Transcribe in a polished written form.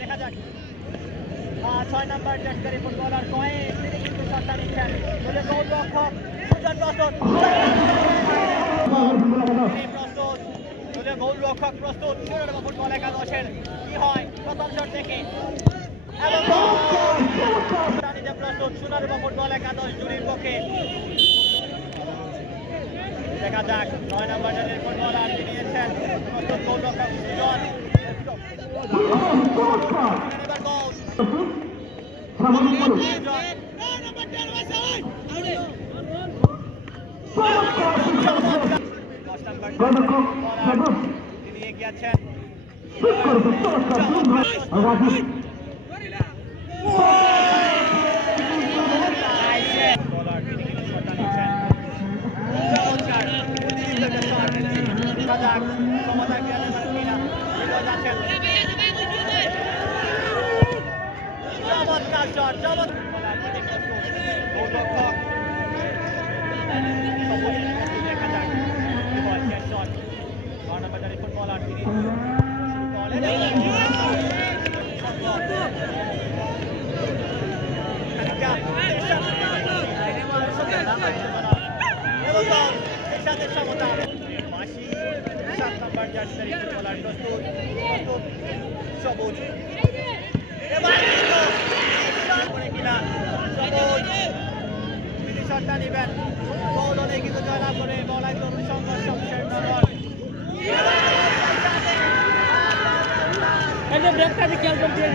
দেখা যাক 6 number jersey footballer কয়েস তিনি কিন্তু শটটা নিচ্ছেন বলে গোলরক্ষক সুজন প্রস্তুত প্রস্তুত বলে গোলরক্ষক প্রস্তুত ফুটবল একাদশের কি হয় প্রথম শট থেকে এবং প্রস্তুত সোনারুবা ফুটবল একাদশ জুরির পক্ষে দেখা যাক 9 নাম্বার জার্সির ফুটবলার তিনি নিয়েছেন প্রস্তুত গোলরক্ষক সুজন এবার গোল তিনি এগিয়ে আছেন চমৎকার শট চমৎকার দেখা যাক শেষ শট 9 নাম্বার জার্সি ফুটবলার তিনি সবুজ এবার কিনা সবুজ তিনি শটটা নেবেন গোলনে কিন্তু জয়লাভ করে বলাই তরুণ সংঘর্ষ ব্রেকটা খেয়াল করছেন